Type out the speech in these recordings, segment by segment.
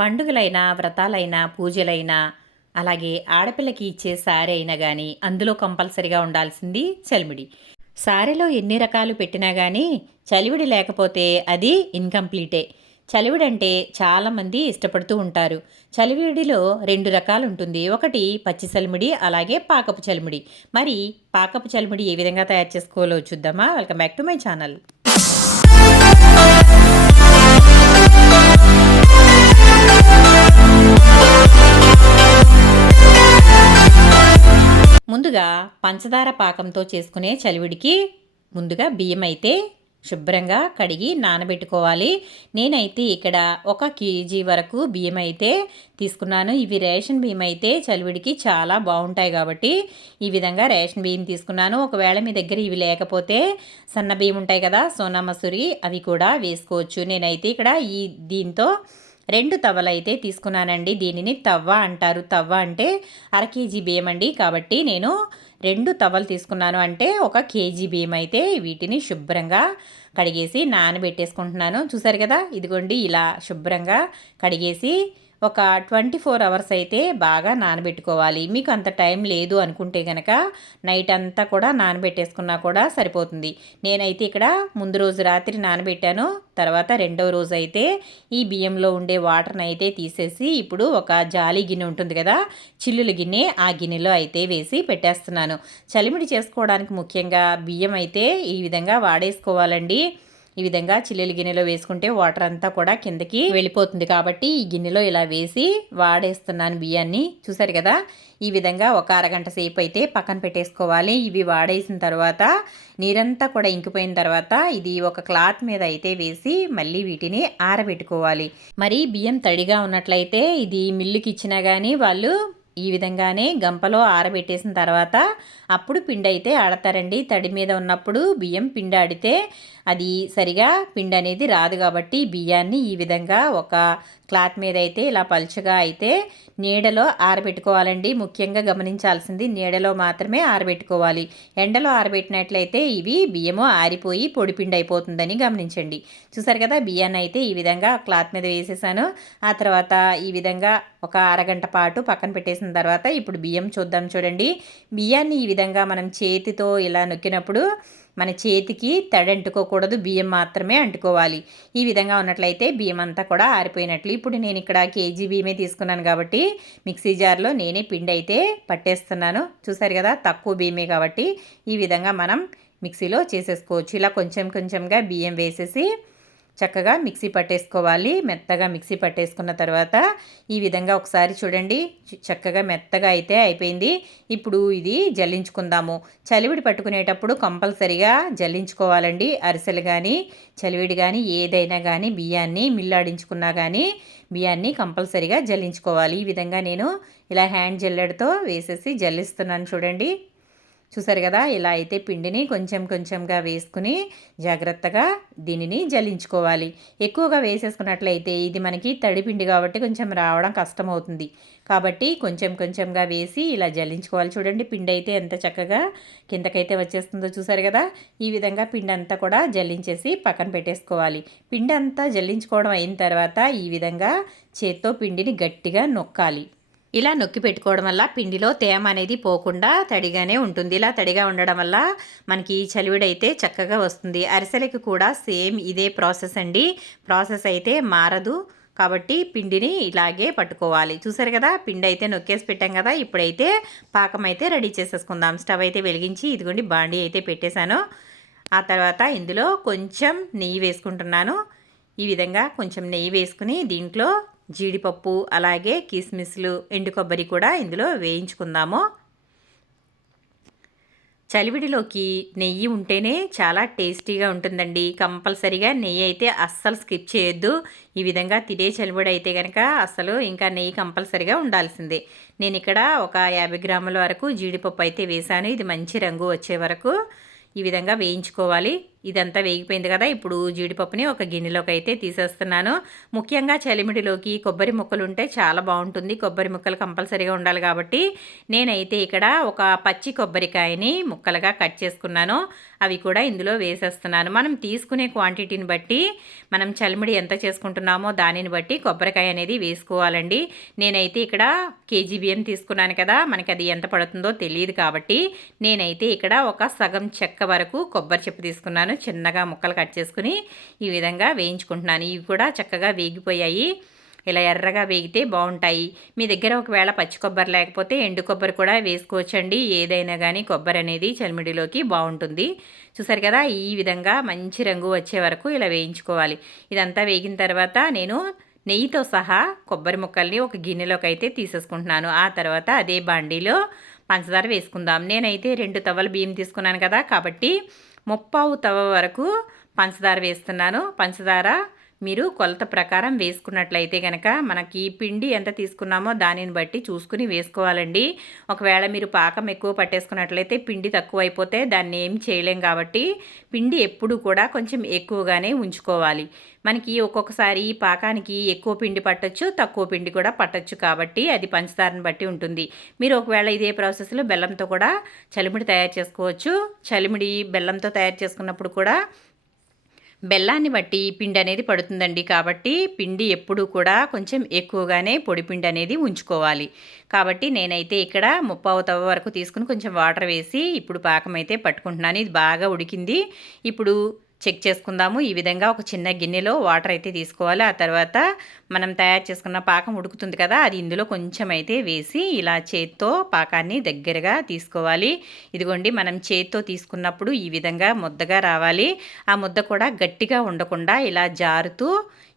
పండుగలైనా, వ్రతాలైనా, పూజలైనా, అలాగే ఆడపిల్లకి ఇచ్చే సారీ అయినా గానీ, అందులో కంపల్సరీగా ఉండాల్సింది చలివిడి. సారెలో ఎన్ని రకాలు పెట్టినా గానీ, చలివిడి లేకపోతే అది ఇన్‌కంప్లీటే. చలివిడంటే చాలామంది ఇష్టపడుతూ ఉంటారు. చలివిడిలో 2 రకాలుంటుంది. ఒకటి పచ్చి చలిమిడి, అలాగే పాకపు చలిమిడి. మరి పాకపు చలిమిడి ఏ విధంగా తయారు చేసుకోవాలో చూద్దామా? Welcome back to my channel. ముందుగా పంచదార పాకంతో చేసుకునే చలివిడికి ముందుగా బియ్యం అయితే శుభ్రంగా కడిగి నానబెట్టుకోవాలి. నేనైతే ఇక్కడ 1 కేజీ వరకు బియ్యం అయితే తీసుకున్నాను. ఇవి రేషన్ బియ్యం అయితే చలివిడికి చాలా బాగుంటాయి కాబట్టి ఈ విధంగా రేషన్ బియ్యం తీసుకున్నాను. ఒకవేళ మీ దగ్గర ఇవి లేకపోతే సన్న బియ్యం ఉంటాయి కదా, సోనా మసూరి, అవి కూడా వేసుకోవచ్చు. నేనైతే ఇక్కడ దీంతో 2 తవ్వలైతే తీసుకున్నానండి. దీనిని తవ్వ అంటారు. తవ్వ అంటే 1/2 కేజీ బియ్యం అండి. కాబట్టి నేను 2 తవ్వలు తీసుకున్నాను. అంటే 1 కేజీ బియ్యం అయితే వీటిని శుభ్రంగా కడిగేసి నానబెట్టేసుకుంటున్నాను. చూసారు కదా, ఇదిగోండి ఇలా శుభ్రంగా కడిగేసి ఒక 24 అవర్స్ అయితే బాగా నానబెట్టుకోవాలి. మీకు అంత టైం లేదు అనుకుంటే కనుక నైట్ అంతా కూడా నానబెట్టేసుకున్నా కూడా సరిపోతుంది. నేనైతే ఇక్కడ ముందు రోజు రాత్రి నానబెట్టాను. తర్వాత రెండవ రోజు అయితే ఈ బియ్యంలో ఉండే వాటర్ని అయితే తీసేసి ఇప్పుడు ఒక జాలి గిన్నె ఉంటుంది కదా, చిల్లుల గిన్నె, ఆ గిన్నెలో అయితే వేసి పెట్టేస్తున్నాను. చలిమిడి చేసుకోవడానికి ముఖ్యంగా బియ్యం అయితే ఈ విధంగా వాడేసుకోవాలండి. ఈ విధంగా చిల్లుల గిన్నెలో వేసుకుంటే వాటర్ అంతా కూడా కిందకి వెళ్ళిపోతుంది. కాబట్టి ఈ గిన్నెలో ఇలా వేసి వాడేస్తున్నాను బియ్యాన్ని. చూసారు కదా, ఈ విధంగా ఒక అరగంట సేపు అయితే పక్కన పెట్టేసుకోవాలి. ఇవి వాడేసిన తర్వాత నీరంతా కూడా ఇంకిపోయిన తర్వాత ఇది ఒక క్లాత్ మీద అయితే వేసి మళ్ళీ వీటిని ఆరబెట్టుకోవాలి. మరి బియ్యం తడిగా ఉన్నట్లయితే ఇది మిల్లుకి ఇచ్చినా కానీ వాళ్ళు ఈ విధంగానే గంపలో ఆరబెట్టేసిన తర్వాత అప్పుడు పిండి అయితే ఆడతారండి. తడి మీద ఉన్నప్పుడు బియ్యం పిండి ఆడితే అది సరిగా పిండి అనేది రాదు. కాబట్టి బియ్యాన్ని ఈ విధంగా ఒక క్లాత్ మీద అయితే ఇలా పలుచగా అయితే నీడలో ఆరబెట్టుకోవాలండి. ముఖ్యంగా గమనించాల్సింది నీడలో మాత్రమే ఆరబెట్టుకోవాలి. ఎండలో ఆరబెట్టినట్లయితే ఇవి బియ్యము ఆరిపోయి పొడిపిండి అయిపోతుందని గమనించండి. చూసారు కదా, బియ్యాన్ని అయితే ఈ విధంగా క్లాత్ మీద వేసేసాను. ఆ తర్వాత ఈ విధంగా ఒక అరగంట పాటు పక్కన పెట్టేసిన తర్వాత ఇప్పుడు బియ్యం చూద్దాం. చూడండి, బియ్యాన్ని ఈ విధంగా మనం చేతితో ఇలా నొక్కినప్పుడు మన చేతికి తడి అంటుకోకూడదు, బియ్యం మాత్రమే అంటుకోవాలి. ఈ విధంగా ఉన్నట్లయితే బియ్యం అంతా కూడా ఆరిపోయినట్లు. ఇప్పుడు నేను ఇక్కడ కేజీ బియ్యమే తీసుకున్నాను కాబట్టి మిక్సీ జార్లో నేనే పిండి అయితే పట్టేస్తున్నాను. చూసారు కదా, తక్కువ బియ్యమే కాబట్టి ఈ విధంగా మనం మిక్సీలో చేసేసుకోవచ్చు. ఇలా కొంచెం కొంచెంగా బియ్యం వేసేసి చక్కగా మిక్సీ పట్టేసుకోవాలి. మెత్తగా మిక్సీ పట్టేసుకున్న తర్వాత ఈ విధంగా ఒకసారి చూడండి, చక్కగా మెత్తగా అయితే అయిపోయింది. ఇప్పుడు ఇది జల్లించుకుందాము. చలివిడి పట్టుకునేటప్పుడు కంపల్సరిగా జల్లించుకోవాలండి. అరిసెలు కానీ చలివిడి కానీ ఏదైనా కానీ బియ్యాన్ని మిల్లాడించుకున్నా కానీ బియ్యాన్ని కంపల్సరిగా జల్లించుకోవాలి. ఈ విధంగా నేను ఇలా హ్యాండ్ జల్లెడతో వేసేసి జల్లిస్తున్నాను. చూడండి, చూసారు కదా, ఇలా అయితే పిండిని కొంచెం కొంచెంగా వేసుకుని జాగ్రత్తగా దీనిని జల్లించుకోవాలి. ఎక్కువగా వేసేసుకున్నట్లయితే ఇది మనకి తడిపిండి కాబట్టి కొంచెం రావడం కష్టమవుతుంది. కాబట్టి కొంచెం కొంచెంగా వేసి ఇలా జల్లించుకోవాలి. చూడండి, పిండి అయితే ఎంత చక్కగా కిందకైతే వచ్చేస్తుందో చూసారు కదా. ఈ విధంగా పిండి అంతా కూడా జల్లించేసి పక్కన పెట్టేసుకోవాలి. పిండి అంతా జల్లించుకోవడం అయిన తర్వాత ఈ విధంగా చేత్తో పిండిని గట్టిగా నొక్కాలి. ఇలా నొక్కి పెట్టుకోవడం వల్ల పిండిలో తేమ అనేది పోకుండా తడిగానే ఉంటుంది. ఇలా తడిగా ఉండడం వల్ల మనకి చలివిడి అయితే చక్కగా వస్తుంది. అరిసెలకి కూడా సేమ్ ఇదే ప్రాసెస్ అండి. ప్రాసెస్ అయితే మారదు. కాబట్టి పిండిని ఇలాగే పట్టుకోవాలి. చూసారు కదా, పిండి అయితే నొక్కేసి పెట్టాం కదా. ఇప్పుడైతే పాకం అయితే రెడీ చేసేసుకుందాం. స్టవ్ అయితే వెలిగించి ఇదిగోండి బాండీ అయితే పెట్టేశాను. ఆ తర్వాత ఇందులో కొంచెం నెయ్యి వేసుకుంటున్నాను. ఈ విధంగా కొంచెం నెయ్యి వేసుకుని దీంట్లో జీడిపప్పు, అలాగే కిస్మిస్లు, ఎండు కొబ్బరి కూడా ఇందులో వేయించుకుందాము. చలివిడిలోకి నెయ్యి ఉంటేనే చాలా టేస్టీగా ఉంటుందండి. కంపల్సరీగా నెయ్యి అయితే అస్సలు స్కిప్ చేయొద్దు. ఈ విధంగా తినే చలివిడి అయితే కనుక అసలు ఇంకా నెయ్యి కంపల్సరీగా ఉండాల్సిందే. నేను ఇక్కడ ఒక 50 గ్రాముల వరకు జీడిపప్పు అయితే వేశాను. ఇది మంచి రంగు వచ్చే వరకు ఈ విధంగా వేయించుకోవాలి. ఇదంతా వేగిపోయింది కదా, ఇప్పుడు జీడిపప్పుని ఒక గిన్నెలోకి అయితే తీసేస్తున్నాను. ముఖ్యంగా చలిమిడిలోకి కొబ్బరి ముక్కలు ఉంటే చాలా బాగుంటుంది. కొబ్బరి ముక్కలు కంపల్సరీగా ఉండాలి కాబట్టి నేనైతే ఇక్కడ ఒక పచ్చి కొబ్బరికాయని ముక్కలుగా కట్ చేసుకున్నాను. అవి కూడా ఇందులో వేసేస్తున్నాను. మనం తీసుకునే క్వాంటిటీని బట్టి, మనం చలిమిడి ఎంత చేసుకుంటున్నామో దానిని బట్టి కొబ్బరికాయ అనేది వేసుకోవాలండి. నేనైతే ఇక్కడ కేజీ బియ్యం తీసుకున్నాను కదా, మనకి అది ఎంత పడుతుందో తెలియదు కాబట్టి నేనైతే ఇక్కడ ఒక సగం చెక్క వరకు కొబ్బరి చెప్పు తీసుకున్నాను. చిన్నగా ముక్కలు కట్ చేసుకుని ఈ విధంగా వేయించుకుంటున్నాను. ఇవి కూడా చక్కగా వేగిపోయాయి. ఇలా ఎర్రగా వేగితే బాగుంటాయి. మీ దగ్గర ఒకవేళ పచ్చి కొబ్బరి లేకపోతే ఎండు కొబ్బరి కూడా వేసుకోవచ్చండి. ఏదైనా కానీ కొబ్బరి అనేది చలిమిడిలోకి బాగుంటుంది. చూసారు కదా, ఈ విధంగా మంచి రంగు వచ్చే వరకు ఇలా వేయించుకోవాలి. ఇదంతా వేగిన తర్వాత నేను నెయ్యితో సహా కొబ్బరి ముక్కల్ని ఒక గిన్నెలోకి అయితే తీసేసుకుంటున్నాను. ఆ తర్వాత అదే బాండీలో పంచదార వేసుకుందాం. నేనైతే 2 తవ్వల బియ్యం తీసుకున్నాను కదా, కాబట్టి 3/4 తవ్వ వరకు పంచదార వేస్తున్నాను. పంచదార మీరు కొలత ప్రకారం వేసుకున్నట్లయితే కనుక మనకి పిండి ఎంత తీసుకున్నామో దానిని బట్టి చూసుకుని వేసుకోవాలండి. ఒకవేళ మీరు పాకం ఎక్కువ పట్టేసుకున్నట్లయితే పిండి తక్కువ అయిపోతే దాన్ని ఏం చేయలేం కాబట్టి పిండి ఎప్పుడు కూడా కొంచెం ఎక్కువగానే ఉంచుకోవాలి. మనకి ఒక్కొక్కసారి పాకానికి ఎక్కువ పిండి పట్టొచ్చు, తక్కువ పిండి కూడా పట్టొచ్చు కాబట్టి అది పంచదారని బట్టి ఉంటుంది. మీరు ఒకవేళ ఇదే ప్రాసెస్లో బెల్లంతో కూడా చలిమిడి తయారు చేసుకోవచ్చు. చలిమిడి బెల్లంతో తయారు చేసుకున్నప్పుడు కూడా బెల్లాన్ని బట్టి పిండి అనేది పడుతుందండి. కాబట్టి పిండి ఎప్పుడూ కూడా కొంచెం ఎక్కువగానే పొడి పిండి అనేది ఉంచుకోవాలి. కాబట్టి నేనైతే ఇక్కడ 3/4 తవ్వ వరకు తీసుకుని కొంచెం వాటర్ వేసి ఇప్పుడు పాకం అయితే పట్టుకుంటున్నాను. ఇది బాగా ఉడికింది. ఇప్పుడు చెక్ చేసుకుందాము. ఈ విధంగా ఒక చిన్న గిన్నెలో వాటర్ అయితే తీసుకోవాలి. ఆ తర్వాత మనం తయారు చేసుకున్న పాకం ఉడుకుతుంది కదా, అది ఇందులో కొంచెం అయితే వేసి ఇలా చేత్తో పాకాన్ని దగ్గరగా తీసుకోవాలి. ఇదిగోండి, మనం చేత్తో తీసుకున్నప్పుడు ఈ విధంగా ముద్దగా రావాలి. ఆ ముద్ద కూడా గట్టిగా ఉండకుండా ఇలా జారుతూ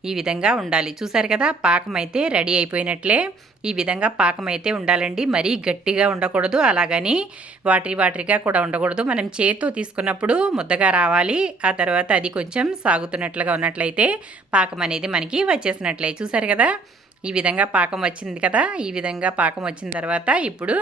ఈ విధంగా ఉండాలి. చూసారు కదా, పాకం అయితే రెడీ అయిపోయినట్లే. ఈ విధంగా పాకం అయితే ఉండాలండి. మరీ గట్టిగా ఉండకూడదు, అలాగని వాటరీగా కూడా ఉండకూడదు. మనం చేత్తో తీసుకున్నప్పుడు ముద్దగా రావాలి. ఆ తర్వాత అది కొంచెం సాగుతున్నట్లుగా ఉన్నట్లయితే పాకం అనేది మనకి వచ్చేసినట్లే. చూసారు కదా, ఈ విధంగా పాకం వచ్చింది కదా. ఈ విధంగా పాకం వచ్చిన తర్వాత ఇప్పుడు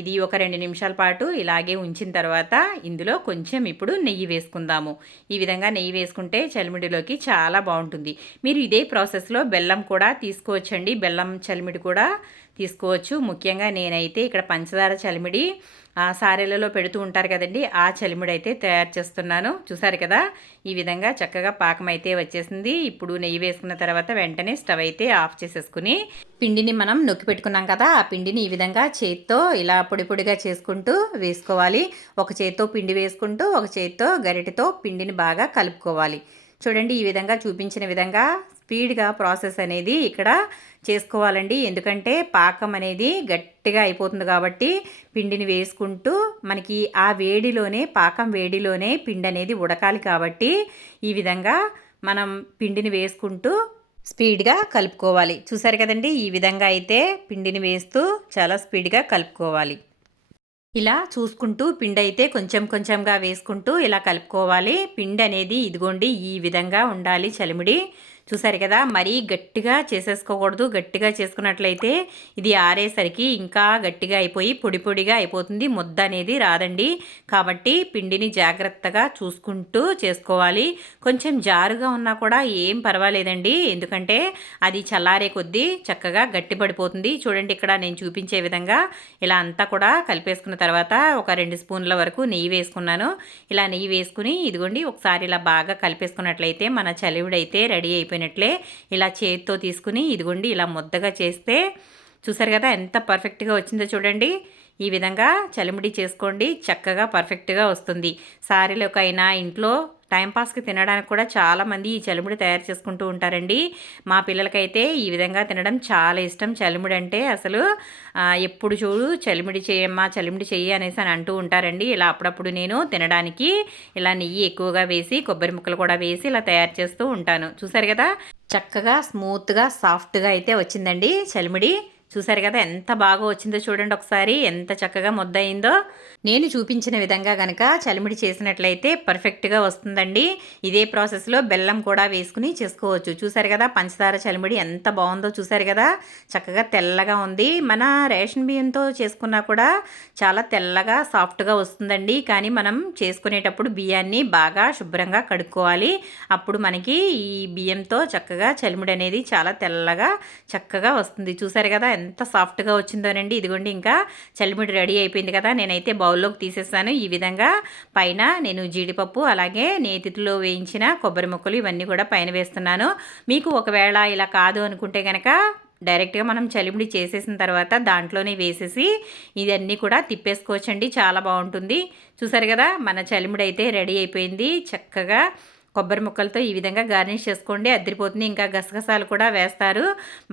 ఇది ఒక 2 నిమిషాల పాటు ఇలాగే ఉంచిన తర్వాత ఇందులో కొంచెం ఇప్పుడు నెయ్యి వేసుకుందాము. ఈ విధంగా నెయ్యి వేసుకుంటే చలిమిడిలోకి చాలా బాగుంటుంది. మీరు ఇదే ప్రాసెస్లో బెల్లం కూడా తీసుకోవచ్చండి. బెల్లం చలిమిడి కూడా తీసుకోవచ్చు. ముఖ్యంగా నేనైతే ఇక్కడ పంచదార చలిమిడి సారెలలో పెడుతూ ఉంటారు కదండి, ఆ చలిమిడి అయితే తయారు చేస్తున్నాను. చూసారు కదా, ఈ విధంగా చక్కగా పాకం అయితే వచ్చేసింది. ఇప్పుడు నెయ్యి వేసుకున్న తర్వాత వెంటనే స్టవ్ అయితే ఆఫ్ చేసేసుకుని పిండిని మనం నొక్కి పెట్టుకున్నాం కదా, ఆ పిండిని ఈ విధంగా చేత్తో ఇలా పొడి పొడిగా చేసుకుంటూ వేసుకోవాలి. ఒక చేత్తో పిండి వేసుకుంటూ ఒక చేత్తో గరిటెతో పిండిని బాగా కలుపుకోవాలి. చూడండి, ఈ విధంగా చూపించిన విధంగా స్పీడ్గా ప్రాసెస్ అనేది ఇక్కడ చేసుకోవాలండి. ఎందుకంటే పాకం అనేది గట్టిగా అయిపోతుంది కాబట్టి పిండిని వేసుకుంటూ మనకి ఆ వేడిలోనే, పాకం వేడిలోనే పిండి అనేది ఉడకాలి కాబట్టి ఈ విధంగా మనం పిండిని వేసుకుంటూ స్పీడ్గా కలుపుకోవాలి. చూసారు కదండి, ఈ విధంగా అయితే పిండిని వేస్తూ చాలా స్పీడ్గా కలుపుకోవాలి. ఇలా చూసుకుంటూ పిండి అయితే కొంచెం కొంచెంగా వేసుకుంటూ ఇలా కలుపుకోవాలి. పిండి అనేది ఇదిగోండి ఈ విధంగా ఉండాలి చలిమిడి. చూసారు కదా, మరీ గట్టిగా చేసేసుకోకూడదు. గట్టిగా చేసుకున్నట్లయితే ఇది ఆరేసరికి ఇంకా గట్టిగా అయిపోయి పొడి పొడిగా అయిపోతుంది, ముద్ద అనేది రాదండి. కాబట్టి పిండిని జాగ్రత్తగా చూసుకుంటూ చేసుకోవాలి. కొంచెం జారుగా ఉన్నా కూడా ఏం పర్వాలేదండి, ఎందుకంటే అది చల్లారే కొద్దీ చక్కగా గట్టిపడిపోతుంది. చూడండి, ఇక్కడ నేను చూపించే విధంగా ఇలా అంతా కూడా కలిపేసుకున్న తర్వాత ఒక 2 స్పూన్ల వరకు నెయ్యి వేసుకున్నాను. ఇలా నెయ్యి వేసుకుని ఇదిగోండి ఒకసారి ఇలా బాగా కలిపేసుకున్నట్లయితే మన చలివిడి అయితే రెడీ అయిపోయినట్లే. ఇలా చేతితో తీసుకుని ఇదిగోండి ఇలా ముద్దగా చేస్తే చూసారు కదా ఎంత పర్ఫెక్ట్గా వచ్చిందో చూడండి. ఈ విధంగా చలిమిడి చేసుకోండి, చక్కగా పర్ఫెక్ట్గా వస్తుంది. సారీలోకైనా ఇంట్లో టైంపాస్కి తినడానికి కూడా చాలామంది ఈ చలిమిడి తయారు చేసుకుంటూ ఉంటారండి. మా పిల్లలకైతే ఈ విధంగా తినడం చాలా ఇష్టం. చలిమిడి అంటే అసలు ఎప్పుడు చూడు చలిమిడి చేయమ్మా, చలిమిడి చెయ్యి అనేసి అని అంటూ ఉంటారండి. ఇలా అప్పుడప్పుడు నేను తినడానికి ఇలా నెయ్యి ఎక్కువగా వేసి కొబ్బరి ముక్కలు కూడా వేసి ఇలా తయారు చేస్తూ ఉంటాను. చూసారు కదా, చక్కగా స్మూత్గా సాఫ్ట్గా అయితే వచ్చిందండి చలిమిడి. చూసారు కదా ఎంత బాగా వచ్చిందో చూడండి ఒకసారి, ఎంత చక్కగా ముద్ద అయిందో. నేను చూపించిన విధంగా కనుక చలిమిడి చేసినట్లయితే పర్ఫెక్ట్గా వస్తుందండి. ఇదే ప్రాసెస్లో బెల్లం కూడా వేసుకుని చేసుకోవచ్చు. చూసారు కదా పంచదార చలిమిడి ఎంత బాగుందో చూసారు కదా, చక్కగా తెల్లగా ఉంది. మన రేషన్ బియ్యంతో చేసుకున్నా కూడా చాలా తెల్లగా సాఫ్ట్గా వస్తుందండి. కానీ మనం చేసుకునేటప్పుడు బియ్యాన్ని బాగా శుభ్రంగా కడుక్కోవాలి. అప్పుడు మనకి ఈ బియ్యంతో చక్కగా చలిమిడి అనేది చాలా తెల్లగా చక్కగా వస్తుంది. చూసారు కదా ఎంత సాఫ్ట్గా వచ్చిందోనండి. ఇదిగోండి ఇంకా చలిమిడి రెడీ అయిపోయింది కదా, నేనైతే బౌల్లోకి తీసేసాను. ఈ విధంగా పైన నేను జీడిపప్పు అలాగే నేతిలో వేయించిన కొబ్బరి ముక్కలు ఇవన్నీ కూడా పైన వేస్తున్నాను. మీకు ఒకవేళ ఇలా కాదు అనుకుంటే కనుక డైరెక్ట్గా మనం చలిమిడి చేసేసిన తర్వాత దాంట్లోనే వేసేసి ఇదన్నీ కూడా తిప్పేసుకోవచ్చండి, చాలా బాగుంటుంది. చూసారు కదా మన చలిమిడి అయితే రెడీ అయిపోయింది. చక్కగా కొబ్బరి ముక్కలతో ఈ విధంగా గార్నిష్ చేసుకోండి, అద్దరిపోతుంది. ఇంకా గసగసాలు కూడా వేస్తారు.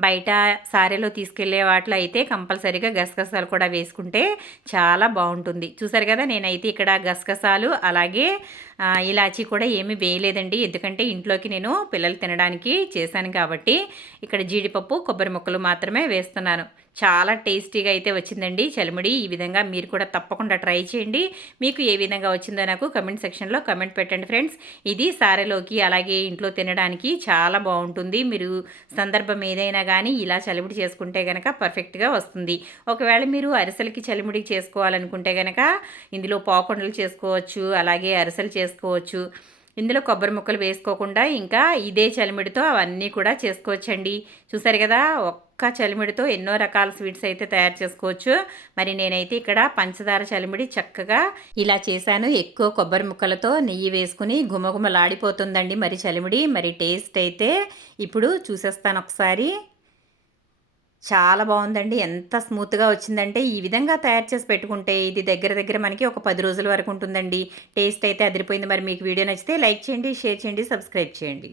బయట సారీలో తీసుకెళ్లే వాటిలో అయితే కంపల్సరీగా గసగసాలు కూడా వేసుకుంటే చాలా బాగుంటుంది. చూసారు కదా నేనైతే ఇక్కడ గసగసాలు అలాగే ఇలాచీ కూడా ఏమీ వేయలేదండి, ఎందుకంటే ఇంట్లోకి నేను పిల్లలు తినడానికి చేశాను కాబట్టి. ఇక్కడ జీడిపప్పు కొబ్బరి ముక్కలు మాత్రమే వేస్తున్నాను. చాలా టేస్టీగా అయితే వచ్చిందండి చలిమిడి. ఈ విధంగా మీరు కూడా తప్పకుండా ట్రై చేయండి. మీకు ఏ విధంగా వచ్చిందో నాకు కమెంట్ సెక్షన్లో కమెంట్ పెట్టండి ఫ్రెండ్స్. ఇది సారెలోకి అలాగే ఇంట్లో తినడానికి చాలా బాగుంటుంది. మీరు సందర్భం ఏదైనా కానీ ఇలా చలిమిడి చేసుకుంటే కనుక పర్ఫెక్ట్గా వస్తుంది. ఒకవేళ మీరు అరిసెలకి చలిమిడి చేసుకోవాలనుకుంటే కనుక ఇందులో పాకుండలు చేసుకోవచ్చు, అలాగే అరిసెలు చేసుకోవచ్చు. ఇందులో కొబ్బరి ముక్కలు వేసుకోకుండా ఇంకా ఇదే చలిమిడితో అవన్నీ కూడా చేసుకోవచ్చండి. చూసారు కదా ఒక్క చలిమిడితో ఎన్నో రకాల స్వీట్స్ అయితే తయారు చేసుకోవచ్చు. మరి నేనైతే ఇక్కడ పంచదార చలిమిడి చక్కగా ఇలా చేశాను. ఎక్కువ కొబ్బరి ముక్కలతో నెయ్యి వేసుకుని గుమగుమలాడిపోతుందండి మరి చలిమిడి. మరి టేస్ట్ అయితే ఇప్పుడు చూసేస్తాను ఒకసారి. చాలా బాగుందండి, ఎంత స్మూత్గా వచ్చిందంటే ఈ విధంగా తయారు చేసి పెట్టుకుంటే ఇది దగ్గర దగ్గర మనకి ఒక 10 రోజుల వరకు ఉంటుందండి. టేస్ట్ అయితే అదిరిపోయింది. మరి మీకు వీడియో నచ్చితే లైక్ చేయండి, షేర్ చేయండి, సబ్స్క్రైబ్ చేయండి.